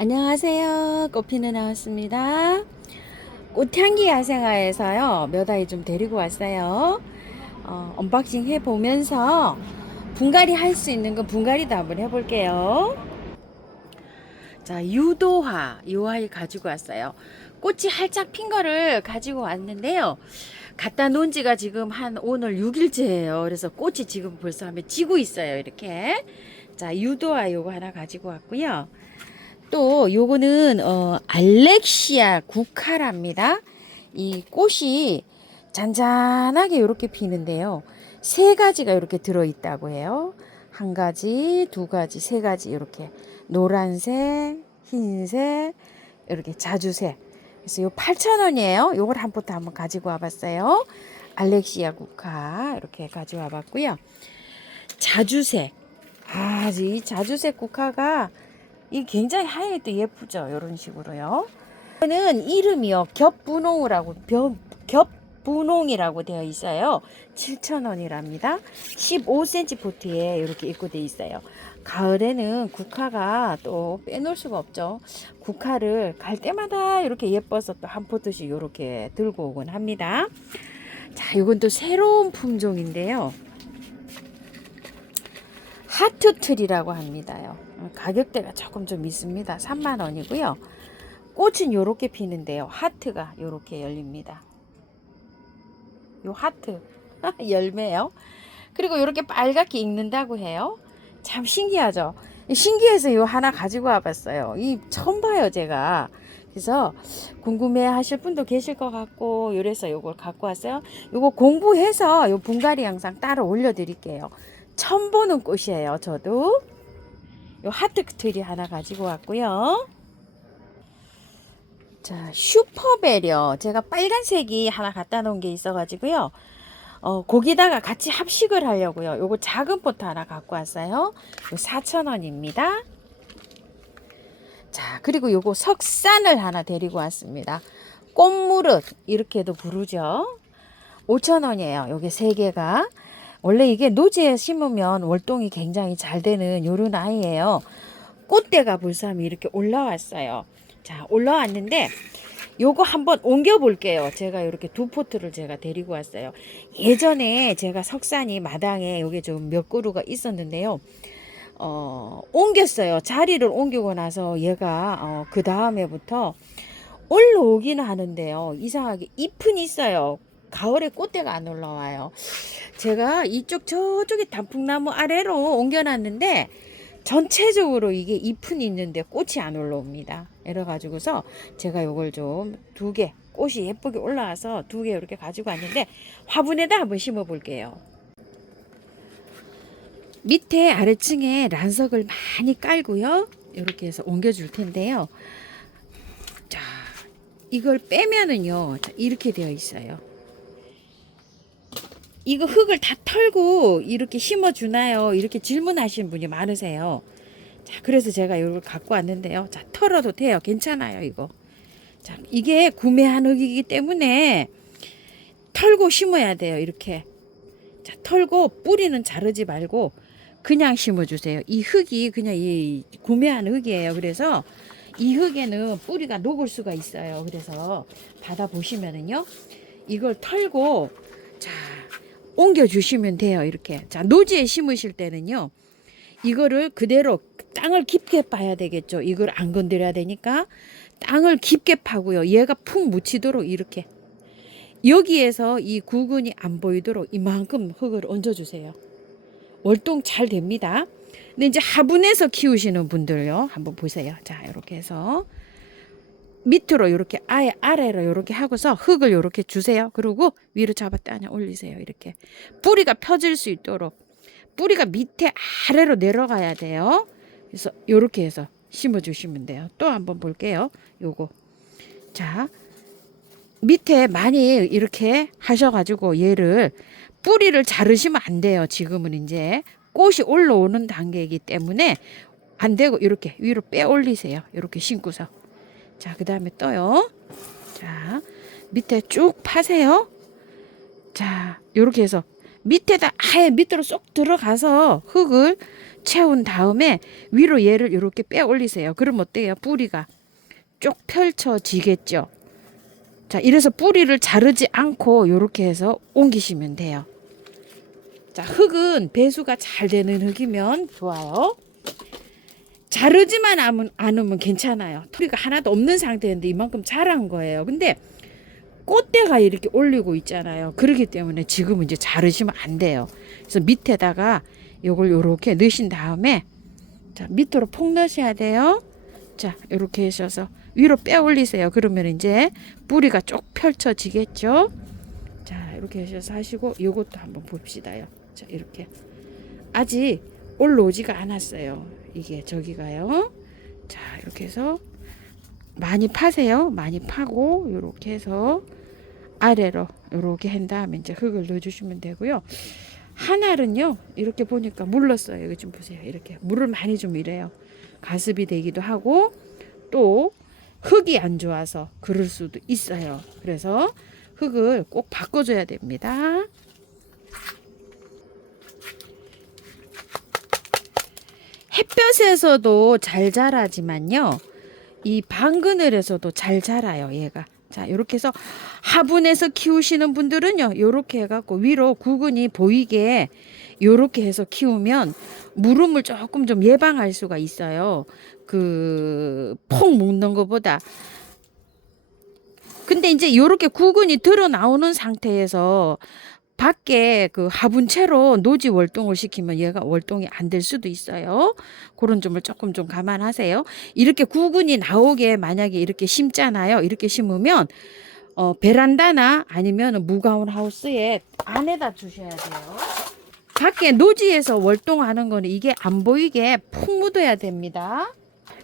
안녕하세요. 꽃피는 나왔습니다. 꽃향기 야생화에서요. 몇 아이 좀 데리고 왔어요. 언박싱 해보면서 분갈이 할 수 있는 건 분갈이도 한번 해볼게요. 자, 유도화 이 아이 가지고 왔어요. 꽃이 활짝 핀 거를 가지고 왔는데요. 갖다 놓은 지가 지금 한 오늘 6일째예요. 그래서 꽃이 지금 벌써 하면 지고 있어요. 이렇게. 자, 유도화 요거 하나 가지고 왔고요. 또 요거는 알렉시아 국화랍니다. 이 꽃이 잔잔하게 이렇게 피는데요. 세 가지가 이렇게 들어 있다고 해요. 한 가지, 두 가지, 세 가지 이렇게 노란색, 흰색, 이렇게 자주색. 그래서 요 8,000원이에요. 요걸 한 포트 한번 가지고 와봤어요. 알렉시아 국화 이렇게 가져와 봤고요. 자주색. 이 자주색 국화가 이 굉장히 하얘도 예쁘죠. 이런 식으로요. 이거는 이름이요. 겹분홍이라고 되어 있어요. 7,000원이랍니다. 15cm 포트에 이렇게 입고되어 있어요. 가을에는 국화가 또 빼놓을 수가 없죠. 국화를 갈 때마다 이렇게 예뻐서 또 한 포트씩 이렇게 들고 오곤 합니다. 자, 이건 또 새로운 품종인데요. 하트트리라고 합니다요. 가격대가 조금 좀 있습니다. 3만원이고요. 꽃은 요렇게 피는데요. 하트가 요렇게 열립니다. 요 하트 열매요. 그리고 요렇게 빨갛게 익는다고 해요. 참 신기하죠. 신기해서 요 하나 가지고 와봤어요. 이 처음 봐요 제가. 그래서 궁금해 하실 분도 계실 것 같고 이래서 요걸 갖고 왔어요. 요거 공부해서 요 분갈이 영상 따로 올려드릴게요. 처음 보는 꽃이에요. 저도 요 하트 트리 하나 가지고 왔고요. 자, 슈퍼베리어. 제가 빨간색이 하나 갖다 놓은 게 있어 가지고요. 거기다가 같이 합식을 하려고요. 요거 작은 포트 하나 갖고 왔어요. 요 4,000원입니다. 자, 그리고 요거 석산을 하나 데리고 왔습니다. 꽃무릇 이렇게도 부르죠. 5,000원이에요. 요게 3개가. 원래 이게 노지에 심으면 월동이 굉장히 잘 되는 요런 아이예요. 꽃대가 벌써 이렇게 올라왔어요. 자, 올라왔는데 요거 한번 옮겨 볼게요. 제가 이렇게 두 포트를 제가 데리고 왔어요. 예전에 제가 석산이 마당에 여기 좀 몇 그루가 있었는데요. 옮겼어요. 자리를 옮기고 나서 얘가 그 다음에부터 올라오기는 하는데요. 이상하게 잎은 있어요. 가을에 꽃대가 안 올라와요. 제가 저쪽에 단풍나무 아래로 옮겨놨는데 전체적으로 이게 잎은 있는데 꽃이 안 올라옵니다. 이래 가지고서 제가 요걸 좀 2개, 꽃이 예쁘게 올라와서 2개 이렇게 가지고 왔는데 화분에다 한번 심어 볼게요. 밑에 아래층에 란석을 많이 깔고요. 이렇게 해서 옮겨 줄 텐데요. 자, 이걸 빼면은요. 이렇게 되어 있어요. 이거 흙을 다 털고 이렇게 심어 주나요? 이렇게 질문하시는 분이 많으세요. 자, 그래서 제가 이걸 갖고 왔는데요. 자, 털어도 돼요. 괜찮아요, 이거. 자, 이게 구매한 흙이기 때문에 털고 심어야 돼요, 이렇게. 자, 털고 뿌리는 자르지 말고 그냥 심어 주세요. 이 흙이 그냥 이 구매한 흙이에요. 그래서 이 흙에는 뿌리가 녹을 수가 있어요. 그래서 받아 보시면은요. 이걸 털고 자, 옮겨 주시면 돼요. 이렇게. 자, 노지에 심으실 때는요. 이거를 그대로 땅을 깊게 파야 되겠죠. 이걸 안 건드려야 되니까 땅을 깊게 파고요. 얘가 푹 묻히도록 이렇게 여기에서 이 구근이 안 보이도록 이만큼 흙을 얹어 주세요. 월동 잘 됩니다. 근데 이제 화분에서 키우시는 분들요. 한번 보세요. 자, 이렇게 해서 밑으로 이렇게 아예 아래로 이렇게 하고서 흙을 이렇게 주세요. 그리고 위로 잡았다 올리세요. 이렇게 뿌리가 펴질 수 있도록 뿌리가 밑에 아래로 내려가야 돼요. 그래서 이렇게 해서 심어 주시면 돼요. 또 한번 볼게요. 요거 자 밑에 많이 이렇게 하셔가지고 얘를 뿌리를 자르시면 안 돼요. 지금은 이제 꽃이 올라오는 단계이기 때문에 안 되고 이렇게 위로 빼 올리세요. 이렇게 심고서 자, 그 다음에 떠요. 자, 밑에 쭉 파세요. 자, 요렇게 해서 밑에다 아예 밑으로 쏙 들어가서 흙을 채운 다음에 위로 얘를 이렇게 빼 올리세요. 그럼 어때요? 뿌리가 쭉 펼쳐지겠죠. 자, 이래서 뿌리를 자르지 않고 이렇게 해서 옮기시면 돼요. 자, 흙은 배수가 잘 되는 흙이면 좋아요. 자르지만 않으면 괜찮아요. 뿌리가 하나도 없는 상태인데 이만큼 자란 거예요. 근데 꽃대가 이렇게 올리고 있잖아요. 그렇기 때문에 지금 이제 자르시면 안 돼요. 그래서 밑에다가 요걸 요렇게 넣으신 다음에 자, 밑으로 폭 넣으셔야 돼요. 자, 요렇게 하셔서 위로 빼 올리세요. 그러면 이제 뿌리가 쭉 펼쳐지겠죠. 자, 이렇게 하셔서 하시고 요것도 한번 봅시다요. 자, 이렇게 아직 올라오지가 않았어요. 이게 저기가요. 자, 이렇게 해서 많이 파세요. 많이 파고 요렇게 해서 아래로 요렇게 한 다음에 이제 흙을 넣어주시면 되고요. 한 알은요 이렇게 보니까 물렀어요. 여기 좀 보세요. 이렇게 물을 많이 좀 이래요. 가습이 되기도 하고 또 흙이 안 좋아서 그럴 수도 있어요. 그래서 흙을 꼭 바꿔줘야 됩니다. 햇볕에서도 잘 자라지만요, 이 방그늘에서도 잘 자라요, 얘가. 자, 이렇게 해서 화분에서 키우시는 분들은요, 이렇게 해갖고 위로 구근이 보이게 이렇게 해서 키우면 물음을 조금 좀 예방할 수가 있어요. 폭 묶는 것보다. 근데 이제 이렇게 구근이 드러 나오는 상태에서 밖에 그 화분채로 노지 월동을 시키면 얘가 월동이 안 될 수도 있어요. 그런 점을 조금 좀 감안하세요. 이렇게 구근이 나오게 만약에 이렇게 심잖아요. 이렇게 심으면 베란다나 아니면 무가온 하우스에 안에다 주셔야 돼요. 밖에 노지에서 월동하는 거는 이게 안 보이게 푹 묻어야 됩니다.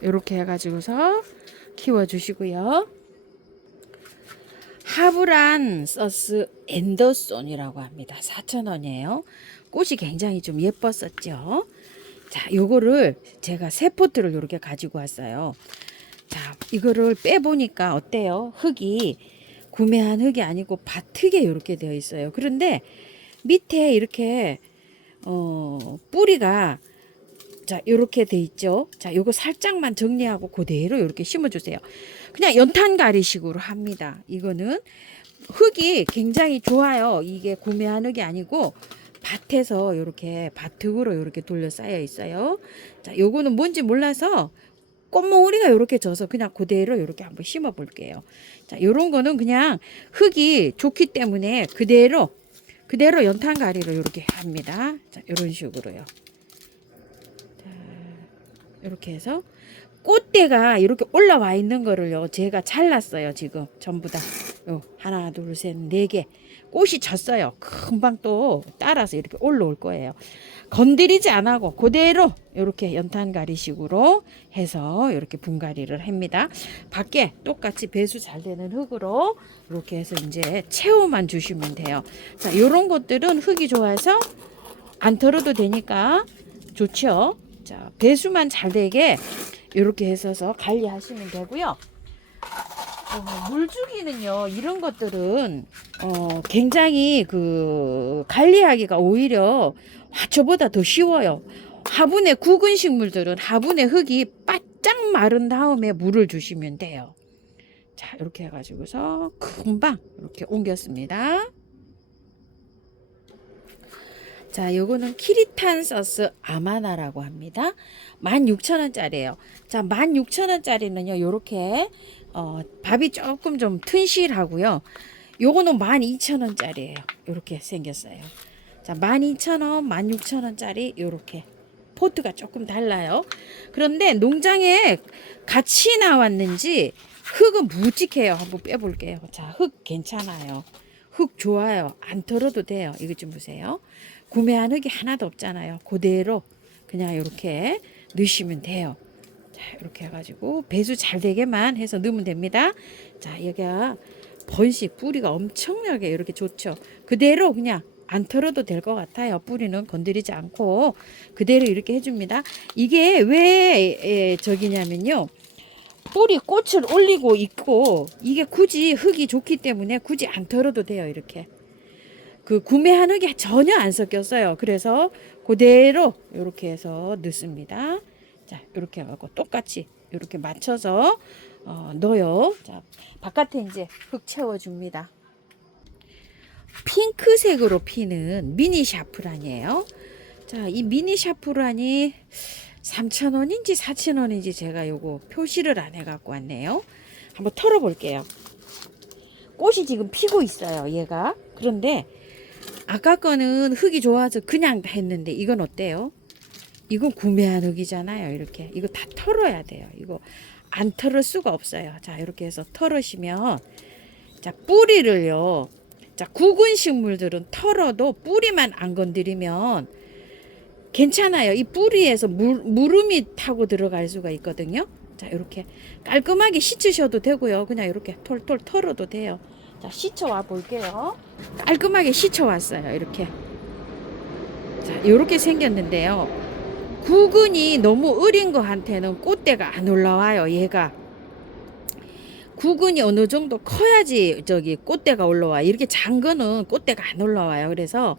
이렇게 해가지고서 키워주시고요. 하브란 서스 앤더손이라고 합니다. 4,000원이에요. 꽃이 굉장히 좀 예뻤었죠. 자, 요거를 제가 새 포트를 이렇게 가지고 왔어요. 자, 이거를 빼보니까 어때요? 흙이 구매한 흙이 아니고 밭흙에 이렇게 되어 있어요. 그런데 밑에 이렇게 뿌리가 자, 요렇게 돼 있죠. 자, 요거 살짝만 정리하고 그대로 이렇게 심어주세요. 그냥 연탄가리식으로 합니다. 이거는 흙이 굉장히 좋아요. 이게 구매한 흙이 아니고 밭에서 이렇게 밭흙으로 이렇게 돌려 쌓여 있어요. 자, 요거는 뭔지 몰라서 꽃몽우리가 이렇게 져서 그냥 그대로 이렇게 한번 심어 볼게요. 자, 요런 거는 그냥 흙이 좋기 때문에 그대로 연탄가리로 이렇게 합니다. 자, 요런 식으로요. 이렇게 해서 꽃대가 이렇게 올라와 있는 거를요 제가 잘랐어요. 지금 전부 다 하나 둘 셋 네 개 꽃이 졌어요. 금방 또 따라서 이렇게 올라올 거예요. 건드리지 않고 그대로 이렇게 연탄가리식으로 해서 이렇게 분갈이를 합니다. 밖에 똑같이 배수 잘 되는 흙으로 이렇게 해서 이제 채워만 주시면 돼요. 자, 이런 것들은 흙이 좋아서 안 털어도 되니까 좋죠. 자, 배수만 잘 되게 이렇게 해서 관리하시면 되고요. 물주기는요, 이런 것들은 굉장히 관리하기가 오히려 화초보다 더 쉬워요. 화분에 굵은 식물들은 화분에 흙이 바짝 마른 다음에 물을 주시면 돼요. 자, 이렇게 해가지고서 금방 이렇게 옮겼습니다. 자, 요거는 키리탄 서스 아마나라고 합니다. 16,000원짜리예요. 자, 16,000원짜리는요, 요렇게 밥이 조금 좀 튼실하고요. 요거는 12,000원짜리예요. 요렇게 생겼어요. 자, 12,000원, 16,000원짜리 요렇게 포트가 조금 달라요. 그런데 농장에 같이 나왔는지 흙은 묵직해요. 한번 빼볼게요. 자, 흙 괜찮아요. 흙 좋아요. 안 털어도 돼요. 이거 좀 보세요. 구매한 흙이 하나도 없잖아요. 그대로 그냥 이렇게 넣으시면 돼요. 자, 이렇게 해가지고 배수 잘 되게만 해서 넣으면 됩니다. 자, 여기가 번식 뿌리가 엄청나게 이렇게 좋죠. 그대로 그냥 안 털어도 될 것 같아요. 뿌리는 건드리지 않고 그대로 이렇게 해줍니다. 이게 왜 저기냐면요, 뿌리 꽃을 올리고 있고 이게 굳이 흙이 좋기 때문에 굳이 안 털어도 돼요. 이렇게 그 구매한 흙이 전혀 안 섞였어요. 그래서 그대로 이렇게 해서 넣습니다. 자, 이렇게 해갖고 똑같이 이렇게 맞춰서 넣어요. 자, 바깥에 이제 흙 채워줍니다. 핑크색으로 피는 미니 샤프란이에요. 자, 이 미니 샤프란이 3,000원인지 4,000원인지 제가 요거 표시를 안 해갖고 왔네요. 한번 털어볼게요. 꽃이 지금 피고 있어요, 얘가. 그런데 아까 거는 흙이 좋아서 그냥 했는데 이건 어때요? 이건 구매한 흙이잖아요. 이렇게 이거 다 털어야 돼요. 이거 안 털을 수가 없어요. 자, 이렇게 해서 털으시면, 자, 뿌리를요. 자, 굵은 식물들은 털어도 뿌리만 안 건드리면 괜찮아요. 이 뿌리에서 물음이 타고 들어갈 수가 있거든요. 자, 이렇게 깔끔하게 씻으셔도 되고요. 그냥 이렇게 털털 털어도 돼요. 자, 씻어와 볼게요. 깔끔하게 씻어왔어요. 이렇게. 자, 이렇게 생겼는데요. 구근이 너무 어린 거한테는 꽃대가 안 올라와요. 얘가. 구근이 어느 정도 커야지 저기 꽃대가 올라와. 이렇게 작은 거는 꽃대가 안 올라와요. 그래서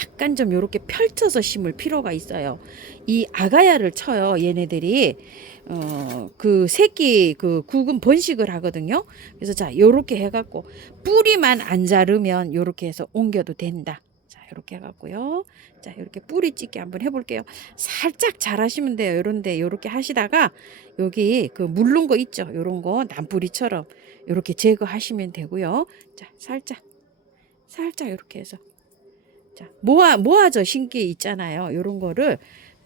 약간 좀 이렇게 펼쳐서 심을 필요가 있어요. 이 아가야를 쳐요. 얘네들이 그 새끼 그 구근 번식을 하거든요. 그래서 자, 요렇게 해갖고 뿌리만 안 자르면 요렇게 해서 옮겨도 된다. 자, 요렇게 해갖고요. 자, 이렇게 뿌리 찢기 한번 해볼게요. 살짝 잘하시면 돼요. 요런데 요렇게 하시다가 여기 그 물른 거 있죠. 요런 거 남뿌리처럼 요렇게 제거하시면 되고요. 자, 살짝 요렇게 해서, 자, 모아져 신기 있잖아요. 요런 거를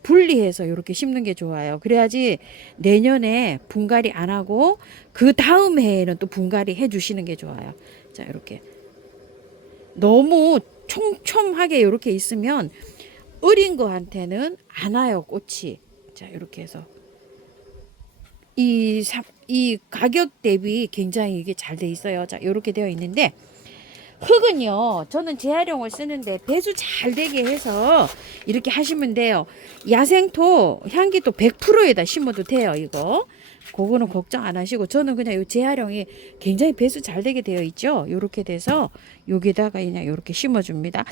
분리해서 이렇게 심는 게 좋아요. 그래야지 내년에 분갈이 안 하고 그 다음 해에는 또 분갈이 해 주시는 게 좋아요. 자, 이렇게 너무 촘촘하게 이렇게 있으면 어린 거한테는 안 와요, 꽃이. 자, 이렇게 해서 이 가격 대비 굉장히 이게 잘 돼 있어요. 자, 이렇게 되어 있는데, 흙은요, 저는 재활용을 쓰는데 배수 잘 되게 해서 이렇게 하시면 돼요. 야생토 향기도 100%에다 심어도 돼요. 이거 그거는 걱정 안 하시고, 저는 그냥 이 재활용이 굉장히 배수 잘 되게 되어 있죠. 요렇게 돼서 여기다가 그냥 요렇게 심어줍니다.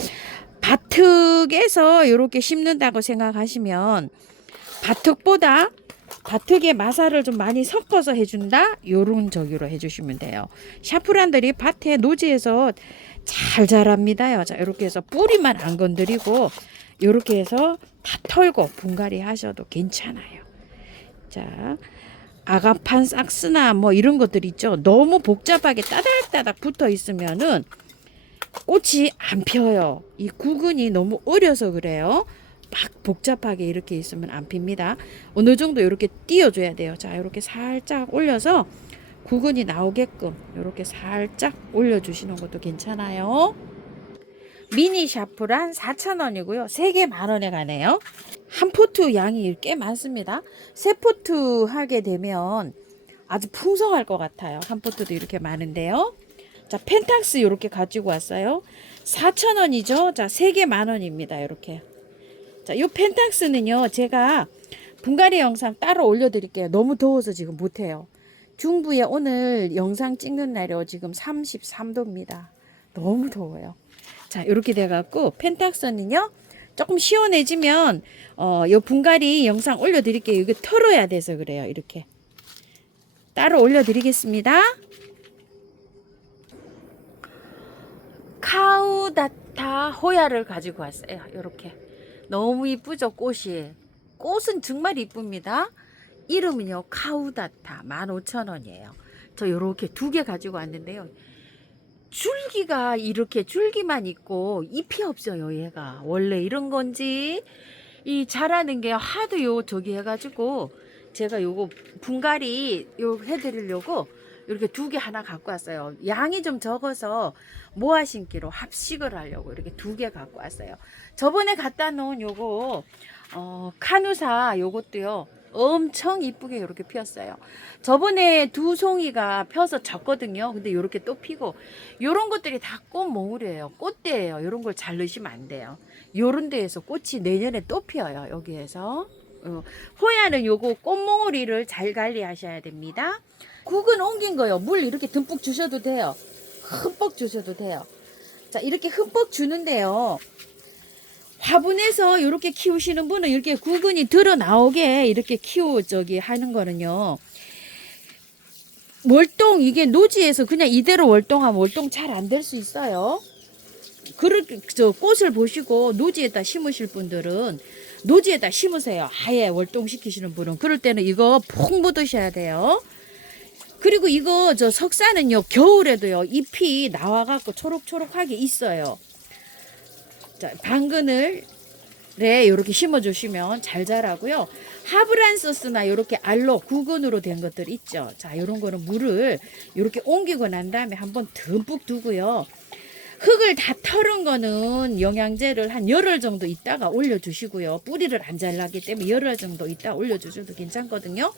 밭흙에서 요렇게 심는다고 생각하시면, 밭흙에 마사를 좀 많이 섞어서 해준다? 요런 저기로 해주시면 돼요. 샤프란들이 밭에 노지에서 잘 자랍니다요. 자, 이렇게 해서 뿌리만 안 건드리고 요렇게 해서 다 털고 분갈이 하셔도 괜찮아요. 자, 아가판 싹스나 뭐 이런 것들 있죠. 너무 복잡하게 따닥따닥 붙어 있으면은 꽃이 안 펴요. 이 구근이 너무 어려서 그래요. 막 복잡하게 이렇게 있으면 안 핍니다. 어느 정도 이렇게 띄워줘야 돼요. 자, 이렇게 살짝 올려서 구근이 나오게끔 이렇게 살짝 올려주시는 것도 괜찮아요. 미니 샤프란 4,000원이고요. 3개 만원에 가네요. 한 포트 양이 꽤 많습니다. 3포트 하게 되면 아주 풍성할 것 같아요. 한 포트도 이렇게 많은데요. 자, 펜탁스 이렇게 가지고 왔어요. 4,000원이죠. 자, 3개 만원입니다. 이렇게. 자, 요 펜탁스는요, 제가 분갈이 영상 따로 올려드릴게요. 너무 더워서 지금 못해요. 중부에 오늘 영상 찍는 날이요, 지금 33도입니다. 너무 더워요. 자, 이렇게 돼갖고 펜탁스는요, 조금 시원해지면 요 분갈이 영상 올려드릴게요. 이거 털어야 돼서 그래요. 이렇게 따로 올려드리겠습니다. 카우다타 호야를 가지고 왔어요. 이렇게 너무 이쁘죠, 꽃이. 꽃은 정말 이쁩니다. 이름은요, 카우다타 15,000원이에요. 저 요렇게 2개 가지고 왔는데요. 줄기가 이렇게 줄기만 있고 잎이 없어요. 얘가 원래 이런 건지 이 자라는 게 하도 요 저기 해가지고 제가 요거 분갈이 요 해드리려고 이렇게 2개 하나 갖고 왔어요. 양이 좀 적어서 모아 심기로 합식을 하려고 이렇게 2개 갖고 왔어요. 저번에 갖다 놓은 요거 카누사 요것도요, 엄청 이쁘게 이렇게 피었어요. 저번에 2송이가 펴서 졌거든요. 근데 이렇게 또 피고, 요런 것들이 다 꽃몽울이에요. 꽃대예요. 요런 걸 잘 넣으시면 안 돼요. 요런 데에서 꽃이 내년에 또 피어요. 여기에서. 호야는 요거 꽃몽울이를 잘 관리하셔야 됩니다. 국은 옮긴 거요. 물 이렇게 듬뿍 주셔도 돼요. 흠뻑 주셔도 돼요. 자, 이렇게 흠뻑 주는데요. 화분에서 이렇게 키우시는 분은 이렇게 구근이 드러 나오게 이렇게 하는 거는요. 월동, 이게 노지에서 그냥 이대로 월동하면 월동 잘 안 될 수 있어요. 꽃을 보시고 노지에다 심으실 분들은 노지에다 심으세요. 아예 월동시키시는 분은. 그럴 때는 이거 푹 묻으셔야 돼요. 그리고 이거 석사는요, 겨울에도요, 잎이 나와갖고 초록초록하게 있어요. 자, 방그늘에 이렇게 심어주시면 잘 자라고요. 하브란서스나 이렇게 알로 구근으로 된 것들 있죠. 자, 이런 거는 물을 이렇게 옮기고 난 다음에 한번 듬뿍 두고요. 흙을 다 털은 거는 영양제를 한 열흘 정도 있다가 올려주시고요. 뿌리를 안 잘라기 때문에 열흘 정도 있다 올려주셔도 괜찮거든요.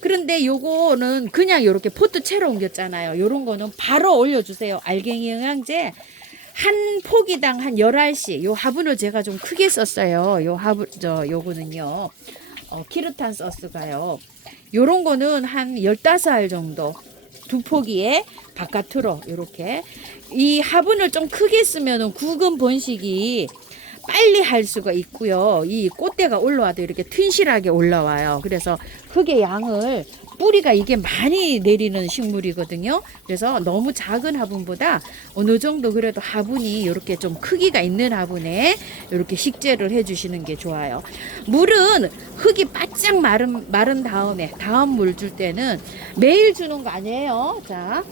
그런데 요거는 그냥 이렇게 포트 채로 옮겼잖아요. 요런 거는 바로 올려주세요. 알갱이 영양제 한 포기당 한 11씩. 요 화분을 제가 좀 크게 썼어요. 요거는요. 키르탄 소스가요. 요런 거는 한 15알 정도. 두 포기에 바깥으로 이렇게. 이 화분을 좀 크게 쓰면은 구근 번식이 빨리 할 수가 있고요. 이 꽃대가 올라와도 이렇게 튼실하게 올라와요. 그래서 흙의 양을, 뿌리가 이게 많이 내리는 식물이거든요. 그래서 너무 작은 화분보다 어느 정도 그래도 화분이 이렇게 좀 크기가 있는 화분에 이렇게 식재를 해주시는 게 좋아요. 물은 흙이 바짝 마른 다음에 다음 물 줄 때는 매일 주는 거 아니에요. 자,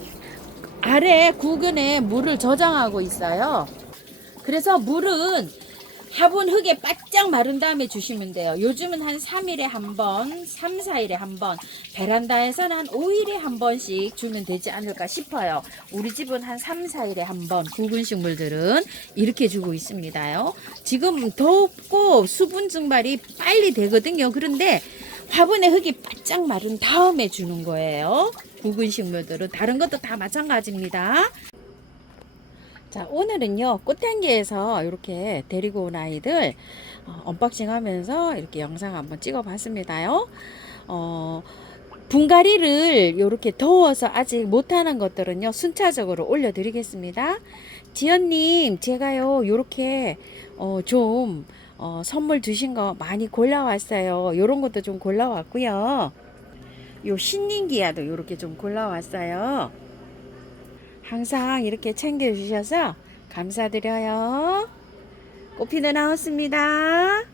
아래 구근에 물을 저장하고 있어요. 그래서 물은 화분 흙에 바짝 마른 다음에 주시면 돼요. 요즘은 한 3일에 한 번, 3, 4일에 한 번, 베란다에서는 한 5일에 한 번씩 주면 되지 않을까 싶어요. 우리 집은 한 3, 4일에 한 번, 굵은 식물들은 이렇게 주고 있습니다요. 지금 덥고 수분 증발이 빨리 되거든요. 그런데 화분에 흙이 바짝 마른 다음에 주는 거예요. 굵은 식물들은. 다른 것도 다 마찬가지입니다. 자, 오늘은요, 꽃향기에서 이렇게 데리고 온 아이들 언박싱 하면서 이렇게 영상 한번 찍어 봤습니다요. 분갈이를 이렇게 더워서 아직 못하는 것들은요, 순차적으로 올려드리겠습니다. 지연님, 제가요, 이렇게 좀 선물 주신 거 많이 골라왔어요. 요런 것도 좀 골라왔고요. 요 신nin기야도 이렇게 좀 골라왔어요. 항상 이렇게 챙겨주셔서 감사드려요. 꽃피는 나왔습니다.